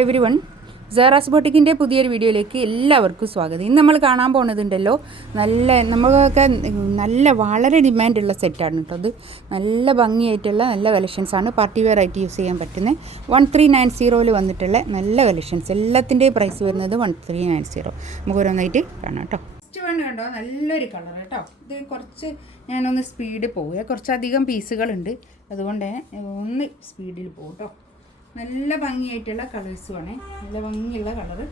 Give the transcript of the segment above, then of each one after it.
Everyone, Sara's ബോട്ടിക്കിൻ്റെ പുതിയൊരു വീഡിയോയിലേക്ക് എല്ലാവർക്കും സ്വാഗതം. ഇന്ന് നമ്മൾ കാണാൻ പോകുന്നതുണ്ടല്ലോ, നമ്മളൊക്കെ വളരെ ഡിമാൻഡുള്ള സെറ്റാണ് കേട്ടോ. അത് നല്ല ഭംഗിയായിട്ടുള്ള നല്ല കളക്ഷൻസാണ്. പാർട്ടി വെയർ ആയിട്ട് യൂസ് ചെയ്യാൻ പറ്റുന്ന 1390 വന്നിട്ടുള്ള നല്ല കളക്ഷൻസ്. എല്ലാത്തിൻ്റെയും പ്രൈസ് വരുന്നത് 1390. നമുക്ക് ഓരോന്നായിട്ട് കാണാം കേട്ടോ. ഫസ്റ്റ് വൺ കണ്ടോ, നല്ലൊരു കളർ കേട്ടോ. ഇത് കുറച്ച് ഞാനൊന്ന് സ്പീഡ് പോവുക, കുറച്ചധികം പീസുകളുണ്ട്, അതുകൊണ്ട് ഒന്ന് സ്പീഡിൽ പോകും കേട്ടോ. നല്ല ഭംഗിയായിട്ടുള്ള കളേഴ്സുമാണ്. നല്ല ഭംഗിയുള്ള കളറ്,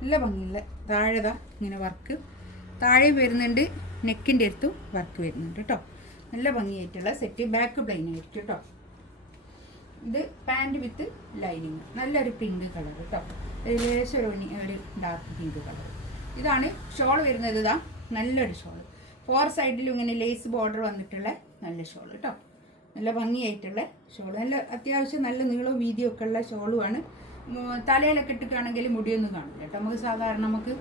നല്ല ഭംഗിയുള്ള താഴെതാ ഇങ്ങനെ വർക്ക് താഴെ വരുന്നുണ്ട്. നെക്കിൻ്റെ അടുത്തും വർക്ക് വരുന്നുണ്ട് കേട്ടോ. നല്ല ഭംഗിയായിട്ടുള്ള സെറ്റ്. ബാക്ക് പ്ലെയിൻ ആയിരിക്കും കേട്ടോ. ഇത് പാൻറ് വിത്ത് ലൈനിങ്. നല്ലൊരു പിങ്ക് കളർ കേട്ടോ. ഏകദേശം ഒരു ഡാർക്ക് പിങ്ക് കളർ. ഇതാണ് ഷോൾ വരുന്നത്. ഇതാ നല്ലൊരു ഷോൾ. 4 സൈഡിലും ഇങ്ങനെ ലേസ് ബോർഡർ വന്നിട്ടുള്ള നല്ല ഷോൾ കേട്ടോ. നല്ല ഭംഗിയായിട്ടുള്ള ഷോൾ. നല്ല അത്യാവശ്യം നല്ല നീളവും വീതിയും ഒക്കെ ഉള്ള ഷോളുമാണ്. തലയിലൊക്കെ ഇട്ടിട്ടാണെങ്കിൽ മുടിയൊന്നും കാണില്ല കേട്ടോ. നമുക്ക്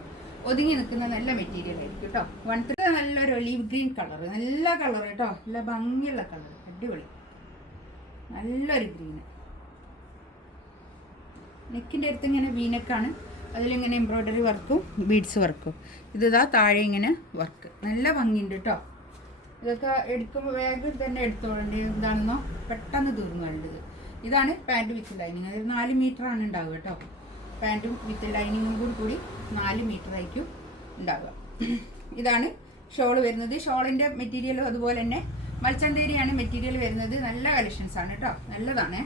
ഒതുങ്ങി നിൽക്കുന്ന നല്ല മെറ്റീരിയൽ ആയിരിക്കും കേട്ടോ. നല്ലൊരു ഒലീവ് ഗ്രീൻ കളർ. നല്ല കളർ കേട്ടോ. നല്ല ഭംഗിയുള്ള കളർ, അടിപൊളി നല്ലൊരു ഗ്രീന്. നെക്കിൻ്റെ അടുത്ത് ഇങ്ങനെ വീനക്കാണ്, അതിലിങ്ങനെ എംബ്രോയ്ഡറി വർക്കും ബീഡ്സ് വർക്കും. ഇതാ താഴെ ഇങ്ങനെ വർക്ക്. നല്ല ഭംഗിയുണ്ട് കേട്ടോ. ഇതൊക്കെ എടുക്കുമ്പോൾ വേഗം തന്നെ എടുത്തോളേണ്ടി എന്താണെന്നോ പെട്ടെന്ന് തീർന്നു വേണ്ടത്. ഇതാണ് പാൻറ് വിത്ത് ലൈനിങ്. അതായത് 4 മീറ്ററാണ് ഉണ്ടാവുക കേട്ടോ. പാൻറ്റും വിത്ത് ലൈനിങ്ങും കൂടി 4 മീറ്റർ ആയിരിക്കും ഉണ്ടാവുക. ഇതാണ് ഷോൾ വരുന്നത്. ഷോളിൻ്റെ മെറ്റീരിയലും അതുപോലെ തന്നെ മൽച്ചന്തേരിയാണ് മെറ്റീരിയൽ വരുന്നത്. നല്ല കളക്ഷൻസാണ് കേട്ടോ. നല്ലതാണ്.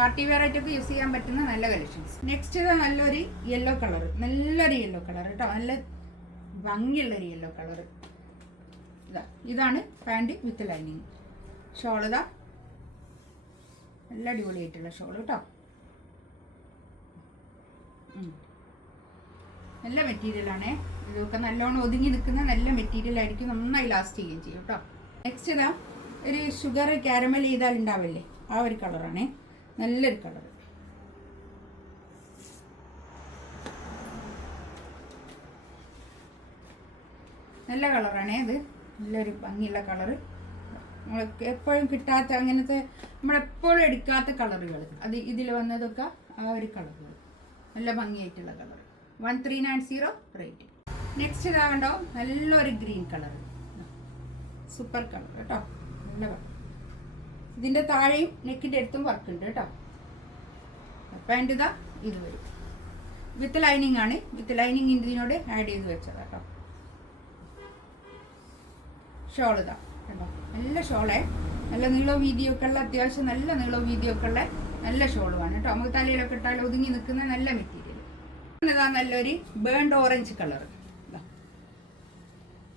പാർട്ടി വെയർ ആയിട്ടൊക്കെ യൂസ് ചെയ്യാൻ പറ്റുന്ന നല്ല കളക്ഷൻസ്. നെക്സ്റ്റ് നല്ലൊരു യെല്ലോ കളർ. നല്ലൊരു യെല്ലോ കളർ കേട്ടോ. നല്ല ഭംഗിയുള്ളൊരു യെല്ലോ കളർ. ഇതാണ് പാൻറ് വിത്ത് ലൈനിങ്. ഷോൾ ഇതാ നല്ല അടിപൊളിയായിട്ടുള്ള ഷോൾ കേട്ടോ. നല്ല മെറ്റീരിയലാണേ. ഇതൊക്കെ നല്ലോണം ഒതുങ്ങി നിൽക്കുന്ന നല്ല മെറ്റീരിയൽ ആയിരിക്കും. നന്നായി ലാസ്റ്റ് ചെയ്യുകയും ചെയ്യും കേട്ടോ. നെക്സ്റ്റ് ഇതാ ഒരു ഷുഗർ കാരമൽ ചെയ്താൽ ഉണ്ടാവില്ലേ, ആ ഒരു കളറാണേ. നല്ലൊരു കളർ. നല്ല കളറാണേ അത്. നല്ലൊരു ഭംഗിയുള്ള കളറ്. നമ്മൾക്ക് എപ്പോഴും കിട്ടാത്ത അങ്ങനത്തെ നമ്മളെപ്പോഴും എടുക്കാത്ത കളറുകൾ, അത് ഇതിൽ വന്നതൊക്കെ ആ ഒരു കളറുകൾ. നല്ല ഭംഗിയായിട്ടുള്ള കളർ. 1390 റേറ്റ്. നെക്സ്റ്റ് ഇതാകണ്ടോ, നല്ലൊരു ഗ്രീൻ കളർ. സൂപ്പർ കളർ കേട്ടോ. നല്ല കളർ. ഇതിൻ്റെ താഴെയും നെക്കിൻ്റെ അടുത്തും വർക്ക് ഉണ്ട് കേട്ടോ. പാൻറ് ഇതാ ഇത് വരും. വിത്ത് ലൈനിങ് ആണ്. വിത്ത് ലൈനിങ് ഇതിനോട് ആഡ് ചെയ്ത് വെച്ചതാ കേട്ടോ. ഷോൾ ഇതാ കേട്ടോ. നല്ല ഷോളേ. നല്ല നീളവും വീതിയൊക്കെ ഉള്ള, അത്യാവശ്യം നല്ല നീളവും വീതിയൊക്കെ ഉള്ള നല്ല ഷോളുമാണ് കേട്ടോ. നമുക്ക് തലയിലൊക്കെ ഇട്ടാൽ ഒതുങ്ങി നിൽക്കുന്ന നല്ല മെറ്റീരിയൽ. ഇതാ നല്ലൊരു ബേൺഡ് ഓറഞ്ച് കളർ. ഇതാ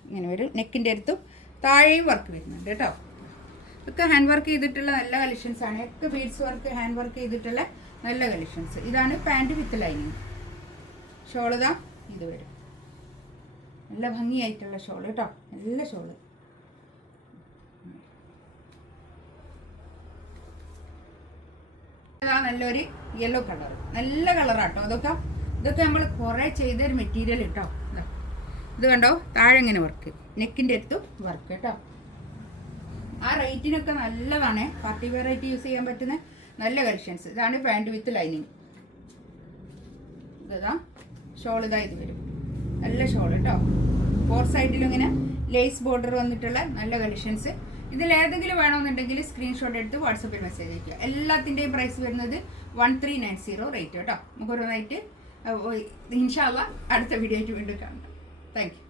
ഇങ്ങനെ വരും. നെക്കിൻ്റെ അടുത്തും താഴെയും വർക്ക് വരുന്നുണ്ട് കേട്ടോ. ഇതൊക്കെ ഹാൻഡ് വർക്ക് ചെയ്തിട്ടുള്ള നല്ല കളക്ഷൻസാണ്. ഒക്കെ ബീഡ്സ് വർക്ക്, ഹാൻഡ് വർക്ക് ചെയ്തിട്ടുള്ള നല്ല കളക്ഷൻസ്. ഇതാണ് പാൻറ് വിത്ത് ലൈനിങ്. ഷോൾ ഇതാ ഇത് വരും. നല്ല ഭംഗിയായിട്ടുള്ള ഷോൾ കേട്ടോ. നല്ല ഷോള്. നല്ലൊരു യെല്ലോ കളർ. നല്ല കളറാട്ടോ. ഇതൊക്കെ നമ്മൾ കുറേ ചെയ്തൊരു മെറ്റീരിയൽ കേട്ടോ. ഇത് കണ്ടോ, താഴെ ഇങ്ങനെ വർക്ക്, നെക്കിൻ്റെ അടുത്തും വർക്ക് കേട്ടോ. ആ റേറ്റിനൊക്കെ നല്ലതാണ്. പാർട്ടി വെയർ ആയിട്ട് യൂസ് ചെയ്യാൻ പറ്റുന്ന നല്ല കളക്ഷൻസ്. ഇതാണ് പാൻറ് വിത്ത് ലൈനിങ്. ഇതാ ഷോൾ ഇതാ ഇത് വരും. നല്ല ഷോൾ കേട്ടോ. 4 സൈഡിലും ഇങ്ങനെ ലേസ് ബോർഡർ വന്നിട്ടുള്ള നല്ല കളക്ഷൻസ്. ഇതിലേതെങ്കിലും വേണമെന്നുണ്ടെങ്കിൽ സ്ക്രീൻഷോട്ട് എടുത്ത് വാട്സപ്പിൽ മെസ്സേജ് അയക്കുക. എല്ലാത്തിൻ്റെയും പ്രൈസ് വരുന്നത് 1390 റേറ്റ് കേട്ടോ. നമുക്ക് ഓരോന്നായിട്ട് ഇൻഷാ അല്ലാഹ് അടുത്ത വീഡിയോ ആയിട്ട് വീണ്ടും കാണാം. Thank you.